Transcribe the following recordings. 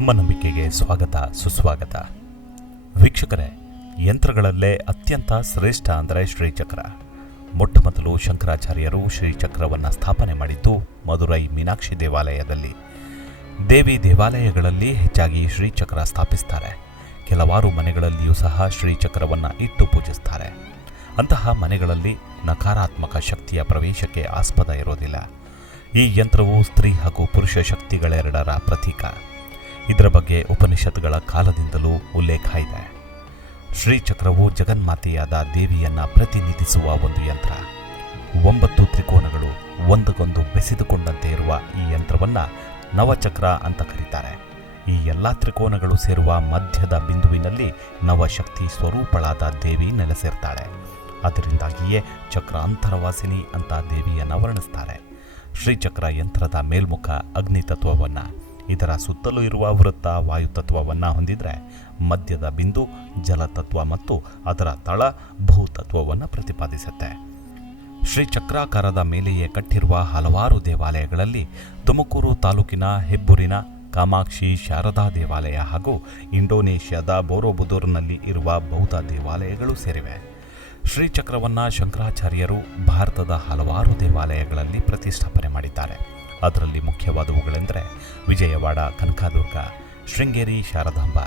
ನಮ್ಮ ನಂಬಿಕೆಗೆ ಸ್ವಾಗತ, ಸುಸ್ವಾಗತ. ವೀಕ್ಷಕರೇ, ಯಂತ್ರಗಳಲ್ಲೇ ಅತ್ಯಂತ ಶ್ರೇಷ್ಠ ಅಂದರೆ ಶ್ರೀಚಕ್ರ. ಮೊಟ್ಟ ಮೊದಲು ಶಂಕರಾಚಾರ್ಯರು ಶ್ರೀಚಕ್ರವನ್ನು ಸ್ಥಾಪನೆ ಮಾಡಿದ್ದು ಮಧುರೈ ಮೀನಾಕ್ಷಿ ದೇವಾಲಯದಲ್ಲಿ. ದೇವಿ ದೇವಾಲಯಗಳಲ್ಲಿ ಹೆಚ್ಚಾಗಿ ಶ್ರೀಚಕ್ರ ಸ್ಥಾಪಿಸ್ತಾರೆ. ಕೆಲವಾರು ಮನೆಗಳಲ್ಲಿಯೂ ಸಹ ಶ್ರೀಚಕ್ರವನ್ನು ಇಟ್ಟು ಪೂಜಿಸ್ತಾರೆ. ಅಂತಹ ಮನೆಗಳಲ್ಲಿ ನಕಾರಾತ್ಮಕ ಶಕ್ತಿಯ ಪ್ರವೇಶಕ್ಕೆ ಆಸ್ಪದ ಇರೋದಿಲ್ಲ. ಈ ಯಂತ್ರವು ಸ್ತ್ರೀ ಹಾಗೂ ಪುರುಷ ಶಕ್ತಿಗಳೆರಡರ ಪ್ರತೀಕ. ಇದರ ಬಗ್ಗೆ ಉಪನಿಷತ್ಗಳ ಕಾಲದಿಂದಲೂ ಉಲ್ಲೇಖ ಇದೆ. ಶ್ರೀಚಕ್ರವು ಜಗನ್ಮಾತೆಯಾದ ದೇವಿಯನ್ನು ಪ್ರತಿನಿಧಿಸುವ ಒಂದು ಯಂತ್ರ. ಒಂಬತ್ತು ತ್ರಿಕೋನಗಳು ಒಂದಕ್ಕೊಂದು ಬೆಸೆದುಕೊಂಡಂತೆ ಇರುವ ಈ ಯಂತ್ರವನ್ನ ನವಚಕ್ರ ಅಂತ ಕರೀತಾರೆ. ಈ ಎಲ್ಲ ತ್ರಿಕೋನಗಳು ಸೇರುವ ಮಧ್ಯದ ಬಿಂದುವಿನಲ್ಲಿ ನವಶಕ್ತಿ ಸ್ವರೂಪಳಾದ ದೇವಿ ನೆಲೆಸಿರ್ತಾಳೆ. ಅದರಿಂದಾಗಿಯೇ ಚಕ್ರ ಅಂತರವಾಸಿನಿ ಅಂತ ದೇವಿಯನ್ನು ವರ್ಣಿಸ್ತಾರೆ. ಶ್ರೀಚಕ್ರ ಯಂತ್ರದ ಮೇಲ್ಮುಖ ಅಗ್ನಿ ತತ್ವವನ್ನು ಇದರ ಸುತ್ತಲೂ ಇರುವ ವೃತ್ತ ವಾಯುತತ್ವವನ್ನು ಹೊಂದಿದರೆ ಮಧ್ಯದ ಬಿಂದು, ಜಲತತ್ವ ಮತ್ತು ಅದರ ತಳ ಭೂತತ್ವವನ್ನು ಪ್ರತಿಪಾದಿಸುತ್ತೆ. ಶ್ರೀಚಕ್ರಾಕಾರದ ಮೇಲೆಯೇ ಕಟ್ಟಿರುವ ಹಲವಾರು ದೇವಾಲಯಗಳಲ್ಲಿ ತುಮಕೂರು ತಾಲೂಕಿನ ಹೆಬ್ಬೂರಿನ ಕಾಮಾಕ್ಷಿ ಶಾರದಾ ದೇವಾಲಯ ಹಾಗೂ ಇಂಡೋನೇಷ್ಯಾದ ಬೋರೋಬುದೂರ್ನಲ್ಲಿ ಇರುವ ಬೌದ್ಧ ದೇವಾಲಯಗಳು ಸೇರಿವೆ. ಶ್ರೀಚಕ್ರವನ್ನು ಶಂಕರಾಚಾರ್ಯರು ಭಾರತದ ಹಲವಾರು ದೇವಾಲಯಗಳಲ್ಲಿ ಪ್ರತಿಷ್ಠಾಪನೆ ಮಾಡಿದ್ದಾರೆ. ಅದರಲ್ಲಿ ಮುಖ್ಯವಾದವುಗಳೆಂದರೆ ವಿಜಯವಾಡ, ಕನಕದುರ್ಗ, ಶೃಂಗೇರಿ, ಶಾರದಾಂಬ,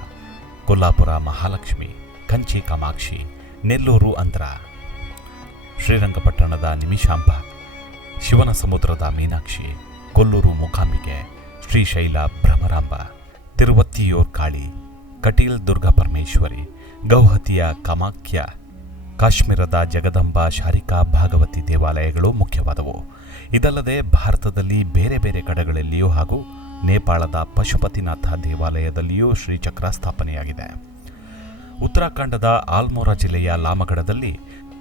ಕೊಲ್ಲಾಪುರ, ಮಹಾಲಕ್ಷ್ಮಿ, ಕಂಚಿ ಕಾಮಾಕ್ಷಿ, ನೆಲ್ಲೂರು ಅಂದ್ರ, ಶ್ರೀರಂಗಪಟ್ಟಣದ ನಿಮಿಷಾಂಬ ಶಿವನ ಸಮುದ್ರದ ಮೀನಾಕ್ಷಿ, ಕೊಲ್ಲೂರು ಮೂಕಾಂಬಿಕೆ, ಶ್ರೀಶೈಲ ಭ್ರಮರಾಂಬ, ತಿರುವತ್ತಿಯೂರ್ ಕಾಳಿ, ಕಟೀಲ್ ದುರ್ಗಾ ಪರಮೇಶ್ವರಿ, ಗೌಹತಿಯ ಕಾಮಾಖ್ಯ ಕಾಶ್ಮೀರದ ಜಗದಂಬ ಶಾರಿಕಾ ಭಾಗವತಿ ದೇವಾಲಯಗಳು ಮುಖ್ಯವಾದವು. ಇದಲ್ಲದೆ ಭಾರತದಲ್ಲಿ ಬೇರೆ ಬೇರೆ ಕಡೆಗಳಲ್ಲಿಯೂ ಹಾಗೂ ನೇಪಾಳದ ಪಶುಪತಿನಾಥ ದೇವಾಲಯದಲ್ಲಿಯೂ ಶ್ರೀಚಕ್ರ ಸ್ಥಾಪನೆಯಾಗಿದೆ. ಉತ್ತರಾಖಂಡದ ಆಲ್ಮೋರಾ ಜಿಲ್ಲೆಯ ಲಾಮಗಡದಲ್ಲಿ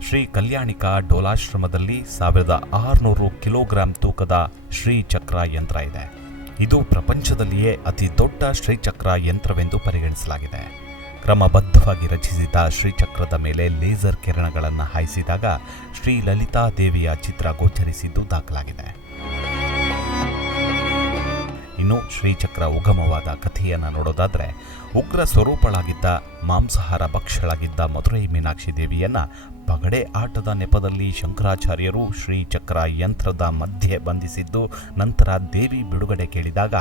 ಶ್ರೀ ಕಲ್ಯಾಣಿಕಾ ಡೋಲಾಶ್ರಮದಲ್ಲಿ ಸಾವಿರದ ಆರುನೂರು ಕಿಲೋಗ್ರಾಂ ತೂಕದ ಶ್ರೀಚಕ್ರ ಯಂತ್ರ ಇದೆ. ಇದು ಪ್ರಪಂಚದಲ್ಲಿಯೇ ಅತಿ ದೊಡ್ಡ ಶ್ರೀಚಕ್ರ ಯಂತ್ರವೆಂದು ಪರಿಗಣಿಸಲಾಗಿದೆ. ಕ್ರಮಬದ್ಧವಾಗಿ ರಚಿಸಿದ ಶ್ರೀಚಕ್ರದ ಮೇಲೆ ಲೇಸರ್ ಕಿರಣಗಳನ್ನು ಹಾಯಿಸಿದಾಗ ಶ್ರೀ ಲಲಿತಾ ದೇವಿಯ ಚಿತ್ರ ಗೋಚರಿಸಿದ್ದು ದಾಖಲಾಗಿದೆ. ಇನ್ನು ಶ್ರೀಚಕ್ರ ಉಗಮವಾದ ಕಥೆಯನ್ನು ನೋಡೋದಾದರೆ, ಉಗ್ರ ಸ್ವರೂಪಳಾಗಿದ್ದ ಮಾಂಸಾಹಾರ ಭಕ್ಷಳಾಗಿದ್ದ ಮಧುರೈ ಮೀನಾಕ್ಷಿ ದೇವಿಯನ್ನು ಪಗಡೆ ಆಟದ ನೆಪದಲ್ಲಿ ಶಂಕರಾಚಾರ್ಯರು ಶ್ರೀಚಕ್ರ ಯಂತ್ರದ ಮಧ್ಯೆ ಬಂಧಿಸಿದ್ದು, ನಂತರ ದೇವಿ ಬಿಡುಗಡೆ ಕೇಳಿದಾಗ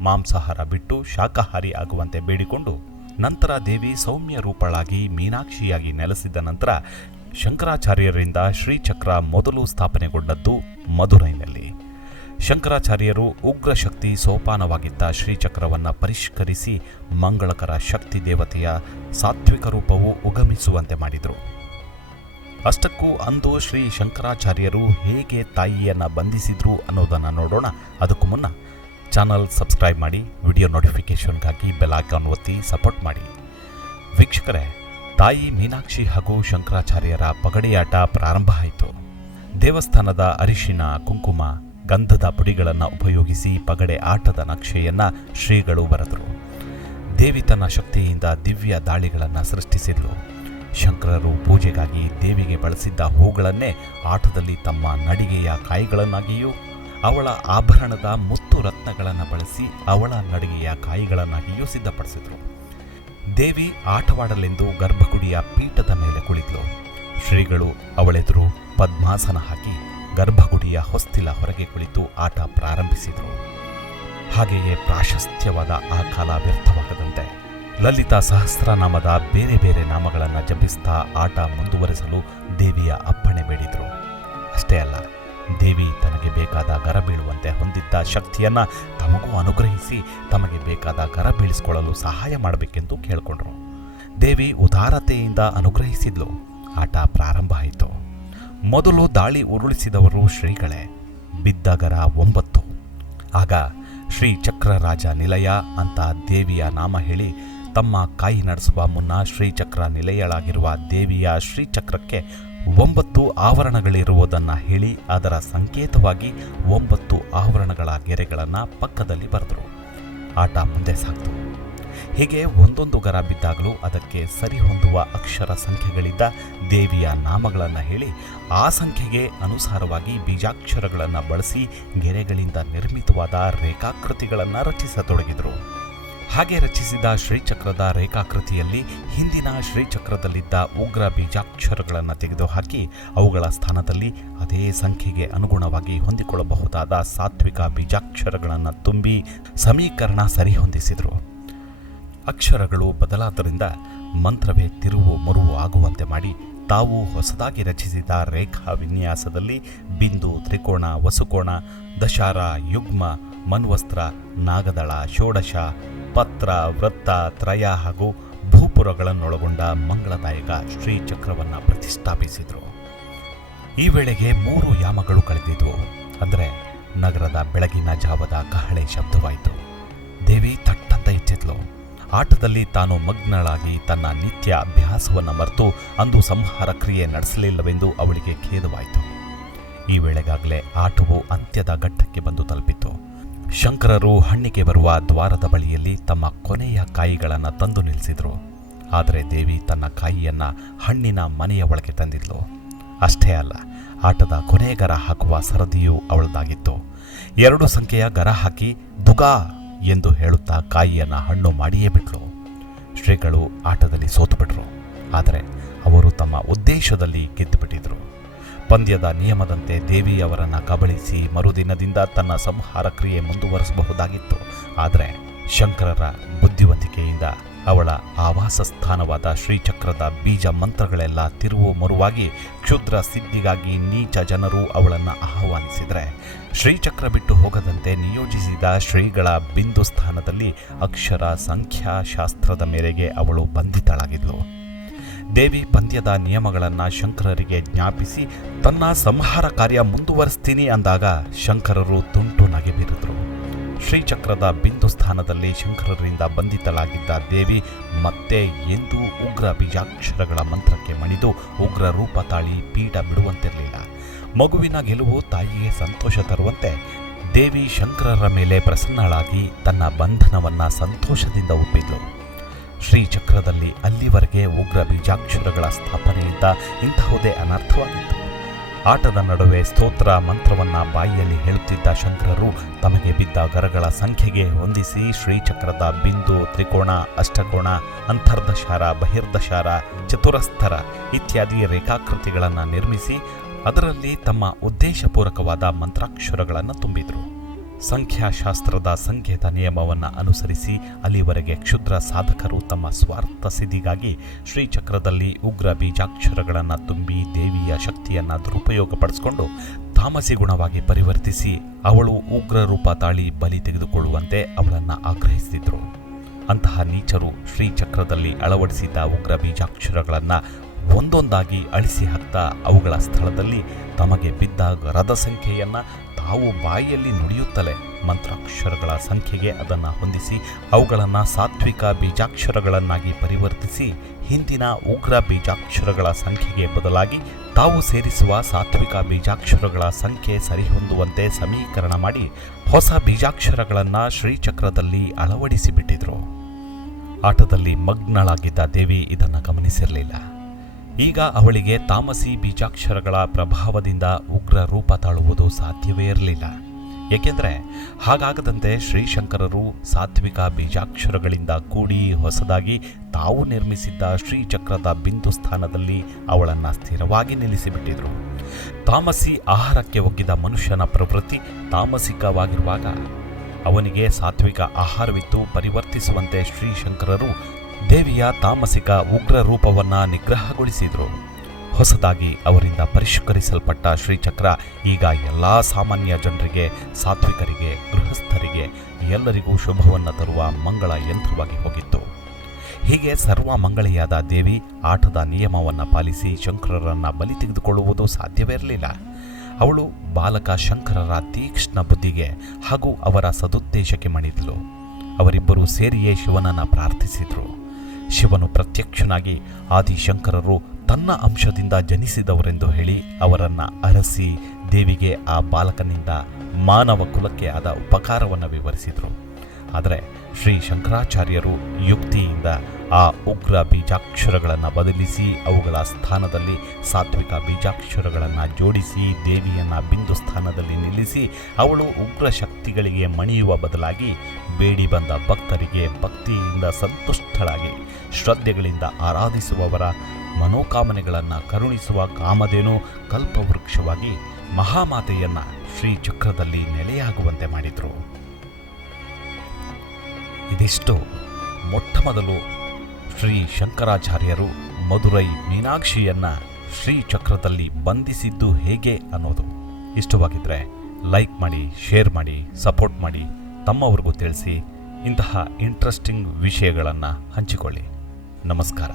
ಮಾಂಸಾಹಾರ ಬಿಟ್ಟು ಶಾಕಾಹಾರಿ ಆಗುವಂತೆ ಬೇಡಿಕೊಂಡು ನಂತರ ದೇವಿ ಸೌಮ್ಯ ರೂಪಳಾಗಿ ಮೀನಾಕ್ಷಿಯಾಗಿ ನೆಲೆಸಿದ ನಂತರ ಶಂಕರಾಚಾರ್ಯರಿಂದ ಶ್ರೀಚಕ್ರ ಮೊದಲು ಸ್ಥಾಪನೆಗೊಂಡದ್ದು ಮಧುರೈನಲ್ಲಿ. ಶಂಕರಾಚಾರ್ಯರು ಉಗ್ರ ಶಕ್ತಿ ಸೋಪಾನವಾಗಿದ್ದ ಶ್ರೀಚಕ್ರವನ್ನು ಪರಿಷ್ಕರಿಸಿ ಮಂಗಳಕರ ಶಕ್ತಿ ದೇವತೆಯ ಸಾತ್ವಿಕ ರೂಪವು ಉಗಮಿಸುವಂತೆ ಮಾಡಿದರು. ಅಷ್ಟಕ್ಕೂ ಅಂದು ಶ್ರೀ ಶಂಕರಾಚಾರ್ಯರು ಹೇಗೆ ತಾಯಿಯನ್ನು ಬಂಧಿಸಿದ್ರು ಅನ್ನೋದನ್ನು ನೋಡೋಣ. ಅದಕ್ಕೂ ಮುನ್ನ ಚಾನಲ್ ಸಬ್ಸ್ಕ್ರೈಬ್ ಮಾಡಿ, ವಿಡಿಯೋ ನೋಟಿಫಿಕೇಷನ್ಗಾಗಿ ಬೆಲ್ ಐಕಾನ್ ಒತ್ತಿ ಸಪೋರ್ಟ್ ಮಾಡಿ. ವೀಕ್ಷಕರೇ, ತಾಯಿ ಮೀನಾಕ್ಷಿ ಹಾಗೂ ಶಂಕರಾಚಾರ್ಯರ ಪಗಡೆಯಾಟ ಪ್ರಾರಂಭ ಆಯಿತು. ದೇವಸ್ಥಾನದ ಅರಿಶಿನ, ಕುಂಕುಮ, ಗಂಧದ ಪುಡಿಗಳನ್ನು ಉಪಯೋಗಿಸಿ ಪಗಡೆ ಆಟದ ನಕ್ಷೆಯನ್ನು ಶ್ರೀಗಳು ಬರೆದರು. ದೇವಿ ತನ್ನ ಶಕ್ತಿಯಿಂದ ದಿವ್ಯ ದಾಳಿಗಳನ್ನು ಸೃಷ್ಟಿಸಿದ್ಲು. ಶಂಕರರು ಪೂಜೆಗಾಗಿ ದೇವಿಗೆ ಬಳಸಿದ್ದ ಹೂಗಳನ್ನೇ ಆಟದಲ್ಲಿ ತಮ್ಮ ನಡಿಗೆಯ ಕಾಯಿಗಳನ್ನಾಗಿಯೂ ಅವಳ ಆಭರಣದ ಮುತ್ತು ರತ್ನಗಳನ್ನು ಬಳಸಿ ಅವಳ ನಡಿಗೆಯ ಕಾಯಿಗಳನ್ನಾಗಿಯೂ ಸಿದ್ಧಪಡಿಸಿದರು. ದೇವಿ ಆಟವಾಡಲೆಂದು ಗರ್ಭಗುಡಿಯ ಪೀಠದ ಮೇಲೆ ಕುಳಿತಳು. ಶ್ರೀಗಳು ಅವಳೆದುರು ಪದ್ಮಾಸನ ಹಾಕಿ ಗರ್ಭಗುಡಿಯ ಹೊಸ್ತಿಲ ಹೊರಗೆ ಕುಳಿತು ಆಟ ಪ್ರಾರಂಭಿಸಿದರು. ಹಾಗೆಯೇ ಪ್ರಾಶಸ್ತ್ಯವಾದ ಆ ಕಾಲ ವ್ಯರ್ಥವಾಗದಂತೆ ಲಲಿತಾ ಸಹಸ್ರನಾಮದ ಬೇರೆ ಬೇರೆ ನಾಮಗಳನ್ನು ಜಪಿಸ್ತಾ ಆಟ ಮುಂದುವರೆಸಲು ದೇವಿಯ ಅಪ್ಪಣೆ ಬೇಡಿದರು. ಅಷ್ಟೇ ಅಲ್ಲ ದೇವಿ ತನಗೆ ಬೇಕಾದ ಗರ ಬೀಳುವಂತೆ ಹೊಂದಿದ್ದ ಶಕ್ತಿಯನ್ನು ತಮಗೂ ಅನುಗ್ರಹಿಸಿ ತಮಗೆ ಬೇಕಾದ ಗರ ಬೀಳಿಸಿಕೊಳ್ಳಲು ಸಹಾಯ ಮಾಡಬೇಕೆಂದು ಕೇಳಿಕೊಂಡ್ರು. ದೇವಿ ಉದಾರತೆಯಿಂದ ಅನುಗ್ರಹಿಸಿದ್ಲು. ಆಟ ಪ್ರಾರಂಭ ಆಯಿತು. ಮೊದಲು ದಾಳಿ ಉರುಳಿಸಿದವರು ಶ್ರೀಗಳೇ, ಬಿದ್ದ ಗರ ಒಂಬತ್ತು. ಆಗ ಶ್ರೀ ಚಕ್ರರಾಜ ನಿಲಯ ಅಂತ ದೇವಿಯ ನಾಮ ಹೇಳಿ ತಮ್ಮ ಕಾಯಿ ನಡೆಸುವ ಮುನ್ನ ಶ್ರೀಚಕ್ರ ನಿಲಯಳಾಗಿರುವ ದೇವಿಯ ಶ್ರೀಚಕ್ರಕ್ಕೆ ಒಂಬತ್ತು ಆವರಣಗಳಿರುವುದನ್ನು ಹೇಳಿ ಅದರ ಸಂಕೇತವಾಗಿ ಒಂಬತ್ತು ಆವರಣಗಳ ಗೆರೆಗಳನ್ನು ಪಕ್ಕದಲ್ಲಿ ಬರೆದರು. ಆಟ ಮುಂದೆ ಸಾಕ್ತು. ಹೀಗೆ ಒಂದೊಂದು ಗರ ಬಿದ್ದಾಗಲೂ ಅದಕ್ಕೆ ಸರಿಹೊಂದುವ ಅಕ್ಷರ ಸಂಖ್ಯೆಗಳಿದ್ದ ದೇವಿಯ ನಾಮಗಳನ್ನು ಹೇಳಿ ಆ ಸಂಖ್ಯೆಗೆ ಅನುಸಾರವಾಗಿ ಬೀಜಾಕ್ಷರಗಳನ್ನು ಬಳಸಿ ಗೆರೆಗಳಿಂದ ನಿರ್ಮಿತವಾದ ರೇಖಾಕೃತಿಗಳನ್ನು ರಚಿಸತೊಡಗಿದರು. ಹಾಗೆ ರಚಿಸಿದ ಶ್ರೀಚಕ್ರದ ರೇಖಾಕೃತಿಯಲ್ಲಿ ಹಿಂದಿನ ಶ್ರೀಚಕ್ರದಲ್ಲಿದ್ದ ಉಗ್ರ ಬೀಜಾಕ್ಷರಗಳನ್ನು ತೆಗೆದುಹಾಕಿ ಅವುಗಳ ಸ್ಥಾನದಲ್ಲಿ ಅದೇ ಸಂಖ್ಯೆಗೆ ಅನುಗುಣವಾಗಿ ಹೊಂದಿಕೊಳ್ಳಬಹುದಾದ ಸಾತ್ವಿಕ ಬೀಜಾಕ್ಷರಗಳನ್ನು ತುಂಬಿ ಸಮೀಕರಣ ಸರಿಹೊಂದಿಸಿದರು. ಅಕ್ಷರಗಳು ಬದಲಾದ್ದರಿಂದ ಮಂತ್ರವೇ ತಿರುವು ಮರುವು ಆಗುವಂತೆ ಮಾಡಿ ತಾವು ಹೊಸದಾಗಿ ರಚಿಸಿದ ರೇಖಾ ವಿನ್ಯಾಸದಲ್ಲಿ ಬಿಂದು ತ್ರಿಕೋಣ ವಸುಕೋಣ ದಶಾರ, ಯುಗ್ಮ ಮನ್ವಸ್ತ್ರ, ನಾಗದಳ, ಷೋಡಶ, ಪತ್ರ, ವೃತ್ತ, ತ್ರಯ ಹಾಗೂ ಭೂಪುರಗಳನ್ನೊಳಗೊಂಡ ಮಂಗಳದಾಯಕ ಶ್ರೀಚಕ್ರವನ್ನು ಪ್ರತಿಷ್ಠಾಪಿಸಿದರು. ಈ ವೇಳೆಗೆ ಮೂರು ಯಾಮಗಳು ಕಳೆದಿದ್ವು. ಅಂದರೆ ನಗರದ ಬೆಳಗಿನ ಜಾವದ ಕಹಳೆ ಶಬ್ದವಾಯಿತು. ದೇವಿ ತಟ್ಟಂತ ಎಚ್ಚೆದ್ಲು. ಆಟದಲ್ಲಿ ತಾನು ಮಗ್ನಳಾಗಿ ತನ್ನ ನಿತ್ಯ ಅಭ್ಯಾಸವನ್ನು ಮರೆತು ಅಂದು ಸಂಹಾರ ಕ್ರಿಯೆ ನಡೆಸಲಿಲ್ಲವೆಂದು ಅವಳಿಗೆ ಖೇದವಾಯಿತು. ಈ ವೇಳೆಗಾಗಲೇ ಆಟವು ಅಂತ್ಯದ ಘಟ್ಟಕ್ಕೆ ಬಂದು ತಲುಪಿತು ಶಂಕರರು ಹಣ್ಣಿಗೆ ಬರುವ ದ್ವಾರದ ಬಳಿಯಲ್ಲಿ ತಮ್ಮ ಕೊನೆಯ ಕಾಯಿಗಳನ್ನು ತಂದು ನಿಲ್ಲಿಸಿದರು. ಆದರೆ ದೇವಿ ತನ್ನ ಕಾಯಿಯನ್ನು ಹಣ್ಣಿನ ಮನೆಯ ಒಳಗೆ ತಂದಿದ್ಲು. ಅಷ್ಟೇ ಅಲ್ಲ, ಆಟದ ಕೊನೆಯ ಗರ ಹಾಕುವ ಸರದಿಯೂ ಅವಳದಾಗಿತ್ತು. ಎರಡು ಸಂಖ್ಯೆಯ ಗರ ಹಾಕಿ, ದುಗಾ! ಎಂದು ಹೇಳುತ್ತಾ ಕಾಯಿಯನ್ನು ಹಣ್ಣು ಮಾಡಿಯೇ ಬಿಟ್ಲು. ಶ್ರೀಗಳು ಆಟದಲ್ಲಿ ಸೋತುಬಿಟ್ರು. ಆದರೆ ಅವರು ತಮ್ಮ ಉದ್ದೇಶದಲ್ಲಿ ಗೆದ್ದುಬಿಟ್ಟಿದ್ರು. ಪಂದ್ಯದ ನಿಯಮದಂತೆ ದೇವಿ ಅವರನ್ನು ಕಬಳಿಸಿ ಮರುದಿನದಿಂದ ತನ್ನ ಸಂಹಾರ ಕ್ರಿಯೆ ಮುಂದುವರಿಸಬಹುದಾಗಿತ್ತು. ಆದರೆ ಶಂಕರರ ಬುದ್ಧಿವಂತಿಕೆಯಿಂದ ಅವಳ ಆವಾಸ ಸ್ಥಾನವಾದ ಶ್ರೀಚಕ್ರದ ಬೀಜ ಮಂತ್ರಗಳೆಲ್ಲ ತಿರುವು ಮರುವಾಗಿ ಕ್ಷುದ್ರ ಸಿದ್ಧಿಗಾಗಿ ನೀಚ ಜನರು ಅವಳನ್ನು ಆಹ್ವಾನಿಸಿದರೆ, ಶ್ರೀಚಕ್ರ ಬಿಟ್ಟು ಹೋಗದಂತೆ ನಿಯೋಜಿಸಿದ ಶ್ರೀಗಳ ಬಿಂದು ಸ್ಥಾನದಲ್ಲಿ ಅಕ್ಷರ ಸಂಖ್ಯಾಶಾಸ್ತ್ರದ ಮೇರೆಗೆ ಅವಳು ಬಂಧಿತಳಾಗಿದ್ಲು. ದೇವಿ ಪಂದ್ಯದ ನಿಯಮಗಳನ್ನು ಶಂಕರರಿಗೆ ಜ್ಞಾಪಿಸಿ ತನ್ನ ಸಂಹಾರ ಕಾರ್ಯ ಮುಂದುವರಿಸ್ತೀನಿ ಅಂದಾಗ ಶಂಕರರು ತುಂಟು ನಗೆ ಬೀರಿದ್ರು ಶ್ರೀಚಕ್ರದ ಬಿಂದು ಸ್ಥಾನದಲ್ಲಿ ಶಂಕರರಿಂದ ಬಂಧಿತಲಾಗಿದ್ದ ದೇವಿ ಮತ್ತೆ ಎಂದೂ ಉಗ್ರ ಬೀಜಾಕ್ಷರಗಳ ಮಂತ್ರಕ್ಕೆ ಮಣಿದು ಉಗ್ರ ರೂಪ ತಾಳಿ ಪೀಠ ಬಿಡುವಂತಿರಲಿಲ್ಲ. ಮಗುವಿನ ಗೆಲುವು ತಾಯಿಗೆ ಸಂತೋಷ ತರುವಂತೆ ದೇವಿ ಶಂಕರರ ಮೇಲೆ ಪ್ರಸನ್ನಳಾಗಿ ತನ್ನ ಬಂಧನವನ್ನು ಸಂತೋಷದಿಂದ ಒಪ್ಪಿದ್ಲು. ಶ್ರೀಚಕ್ರದಲ್ಲಿ ಅಲ್ಲಿವರೆಗೆ ಉಗ್ರ ಬೀಜಾಕ್ಷರಗಳ ಸ್ಥಾಪನೆಯಿಂದ ಇಂತಹುದೇ ಅನರ್ಥವಾಗಿತ್ತು. ಆಟದ ನಡುವೆ ಸ್ತೋತ್ರ ಮಂತ್ರವನ್ನ ಬಾಯಿಯಲ್ಲಿ ಹೇಳುತ್ತಿದ್ದ ಶಂಕರರು ತಮಗೆ ಬಿದ್ದ ಗರಗಳ ಸಂಖ್ಯೆಗೆ ಹೊಂದಿಸಿ ಶ್ರೀಚಕ್ರದ ಬಿಂದು, ತ್ರಿಕೋಣ, ಅಷ್ಟಕೋಣ, ಅಂತರ್ದಶಾರ, ಬಹಿರ್ದಶಾರ, ಚತುರಸ್ಥರ ಇತ್ಯಾದಿ ರೇಖಾಕೃತಿಗಳನ್ನು ನಿರ್ಮಿಸಿ ಅದರಲ್ಲಿ ತಮ್ಮ ಉದ್ದೇಶಪೂರ್ವಕವಾದ ಮಂತ್ರಾಕ್ಷರಗಳನ್ನು ತುಂಬಿದರು. ಸಂಖ್ಯಾಶಾಸ್ತ್ರದ ಸಂಕೇತ ನಿಯಮವನ್ನು ಅನುಸರಿಸಿ ಅಲ್ಲಿವರೆಗೆ ಕ್ಷುದ್ರ ಸಾಧಕರು ತಮ್ಮ ಸ್ವಾರ್ಥ ಸಿದ್ಧಿಗಾಗಿ ಶ್ರೀಚಕ್ರದಲ್ಲಿ ಉಗ್ರ ಬೀಜಾಕ್ಷರಗಳನ್ನು ತುಂಬಿ ದೇವಿಯ ಶಕ್ತಿಯನ್ನು ದುರುಪಯೋಗಪಡಿಸಿಕೊಂಡು ತಾಮಸಿ ಗುಣವಾಗಿ ಪರಿವರ್ತಿಸಿ ಅವಳು ಉಗ್ರ ರೂಪ ತಾಳಿ ಬಲಿ ತೆಗೆದುಕೊಳ್ಳುವಂತೆ ಅವಳನ್ನು ಆಗ್ರಹಿಸಿದ್ರು. ಅಂತಹ ನೀಚರು ಶ್ರೀಚಕ್ರದಲ್ಲಿ ಅಳವಡಿಸಿದ್ದ ಉಗ್ರ ಬೀಜಾಕ್ಷರಗಳನ್ನು ಒಂದೊಂದಾಗಿ ಅಳಿಸಿ ಹತ್ತ ಅವುಗಳ ಸ್ಥಳದಲ್ಲಿ ತಮಗೆ ಬಿದ್ದ ಗರದ ಸಂಖ್ಯೆಯನ್ನು ತಾವು ಬಾಯಿಯಲ್ಲಿ ನುಡಿಯುತ್ತಲೇ ಮಂತ್ರಾಕ್ಷರಗಳ ಸಂಖ್ಯೆಗೆ ಅದನ್ನು ಹೊಂದಿಸಿ ಅವುಗಳನ್ನು ಸಾತ್ವಿಕ ಬೀಜಾಕ್ಷರಗಳನ್ನಾಗಿ ಪರಿವರ್ತಿಸಿ ಹಿಂದಿನ ಉಗ್ರ ಬೀಜಾಕ್ಷರಗಳ ಸಂಖ್ಯೆಗೆ ಬದಲಾಗಿ ತಾವು ಸೇರಿಸುವ ಸಾತ್ವಿಕ ಬೀಜಾಕ್ಷರಗಳ ಸಂಖ್ಯೆ ಸರಿಹೊಂದುವಂತೆ ಸಮೀಕರಣ ಮಾಡಿ ಹೊಸ ಬೀಜಾಕ್ಷರಗಳನ್ನು ಶ್ರೀಚಕ್ರದಲ್ಲಿ ಅಳವಡಿಸಿಬಿಟ್ಟಿದ್ರು. ಆಟದಲ್ಲಿ ಮಗ್ನಳಾಗಿದ್ದ ದೇವಿ ಇದನ್ನು ಗಮನಿಸಿರಲಿಲ್ಲ. ಈಗ ಅವಳಿಗೆ ತಾಮಸಿ ಬೀಜಾಕ್ಷರಗಳ ಪ್ರಭಾವದಿಂದ ಉಗ್ರ ರೂಪ ತಾಳುವುದು ಸಾಧ್ಯವೇ ಇರಲಿಲ್ಲ. ಏಕೆಂದರೆ ಹಾಗಾಗದಂತೆ ಶ್ರೀಶಂಕರರು ಸಾತ್ವಿಕ ಬೀಜಾಕ್ಷರಗಳಿಂದ ಕೂಡಿ ಹೊಸದಾಗಿ ತಾವು ನಿರ್ಮಿಸಿದ್ದ ಶ್ರೀಚಕ್ರದ ಬಿಂದು ಸ್ಥಾನದಲ್ಲಿ ಅವಳನ್ನು ಸ್ಥಿರವಾಗಿ ನಿಲ್ಲಿಸಿಬಿಟ್ಟಿದ್ರು. ತಾಮಸಿ ಆಹಾರಕ್ಕೆ ಒಗ್ಗಿದ ಮನುಷ್ಯನ ಪ್ರವೃತ್ತಿ ತಾಮಸಿಕವಾಗಿರುವಾಗ ಅವನಿಗೆ ಸಾತ್ವಿಕ ಆಹಾರವಿತ್ತು ಪರಿವರ್ತಿಸುವಂತೆ ಶ್ರೀಶಂಕರರು ದೇವಿಯ ತಾಮಸಿಕ ಉಗ್ರ ರೂಪವನ್ನ ನಿಗ್ರಹಗೊಳಿಸಿದರು. ಹೊಸದಾಗಿ ಅವರಿಂದ ಪರಿಷ್ಕರಿಸಲ್ಪಟ್ಟ ಶ್ರೀಚಕ್ರ ಈಗ ಎಲ್ಲ ಸಾಮಾನ್ಯ ಜನರಿಗೆ, ಸಾತ್ವಿಕರಿಗೆ, ಗೃಹಸ್ಥರಿಗೆ ಎಲ್ಲರಿಗೂ ಶುಭವನ್ನು ತರುವ ಮಂಗಳ ಯಂತ್ರವಾಗಿ ಹೋಗಿತ್ತು. ಹೀಗೆ ಸರ್ವ ಮಂಗಳೆಯಾದ ದೇವಿ ಆಟದ ನಿಯಮವನ್ನು ಪಾಲಿಸಿ ಶಂಕರರನ್ನು ಬಲಿ ತೆಗೆದುಕೊಳ್ಳುವುದು ಸಾಧ್ಯವಿರಲಿಲ್ಲ. ಅವಳು ಬಾಲಕ ಶಂಕರರ ತೀಕ್ಷ್ಣ ಬುದ್ಧಿಗೆ ಹಾಗೂ ಅವರ ಸದುದ್ದೇಶಕ್ಕೆ ಮಣಿದಳು. ಅವರಿಬ್ಬರು ಸೇರಿಯೇ ಶಿವನನ್ನು ಪ್ರಾರ್ಥಿಸಿದರು. ಶಿವನು ಪ್ರತ್ಯಕ್ಷನಾಗಿ ಆದಿಶಂಕರರು ತನ್ನ ಅಂಶದಿಂದ ಜನಿಸಿದವರೆಂದು ಹೇಳಿ ಅವರನ್ನು ಅರಸಿ ದೇವಿಗೆ ಆ ಬಾಲಕನಿಂದ ಮಾನವ ಕುಲಕ್ಕೆ ಆದ ಉಪಕಾರವನ್ನು ವಿವರಿಸಿದರು. ಆದರೆ ಶ್ರೀ ಶಂಕರಾಚಾರ್ಯರು ಯುಕ್ತಿಯಿಂದ ಆ ಉಗ್ರ ಬೀಜಾಕ್ಷರಗಳನ್ನು ಬದಲಿಸಿ ಅವುಗಳ ಸ್ಥಾನದಲ್ಲಿ ಸಾತ್ವಿಕ ಬೀಜಾಕ್ಷರಗಳನ್ನು ಜೋಡಿಸಿ ದೇವಿಯನ್ನು ಬಿಂದು ಸ್ಥಾನದಲ್ಲಿ ನಿಲ್ಲಿಸಿ ಅವಳು ಉಗ್ರ ಶಕ್ತಿಗಳಿಗೆ ಮಣಿಯುವ ಬದಲಾಗಿ ಬೇಡಿ ಬಂದ ಭಕ್ತರಿಗೆ ಭಕ್ತಿಯಿಂದ ಸಂತುಷ್ಟಳಾಗಿ ಶ್ರದ್ಧೆಗಳಿಂದ ಆರಾಧಿಸುವವರ ಮನೋಕಾಮನೆಗಳನ್ನು ಕರುಣಿಸುವ ಕಾಮಧೇನು ಕಲ್ಪವೃಕ್ಷವಾಗಿ ಮಹಾಮಾತೆಯನ್ನು ಶ್ರೀ ಚಕ್ರದಲ್ಲಿ ನೆಲೆಯಾಗುವಂತೆ ಮಾಡಿದರು. ಇದಿಷ್ಟು ಮೊಟ್ಟ ಮೊದಲು ಶ್ರೀ ಶಂಕರಾಚಾರ್ಯರು ಮಧುರೈ ಮೀನಾಕ್ಷಿಯನ್ನು ಶ್ರೀ ಚಕ್ರದಲ್ಲಿ ಬಂಧಿಸಿದ್ದು ಹೇಗೆ ಅನ್ನೋದು. ಇಷ್ಟವಾಗಿದ್ದರೆ ಲೈಕ್ ಮಾಡಿ, ಶೇರ್ ಮಾಡಿ, ಸಪೋರ್ಟ್ ಮಾಡಿ, ತಮ್ಮವ್ರಿಗೂ ತಿಳಿಸಿ ಇಂತಹ ಇಂಟ್ರೆಸ್ಟಿಂಗ್ ವಿಷಯಗಳನ್ನು ಹಂಚಿಕೊಳ್ಳಿ. ನಮಸ್ಕಾರ.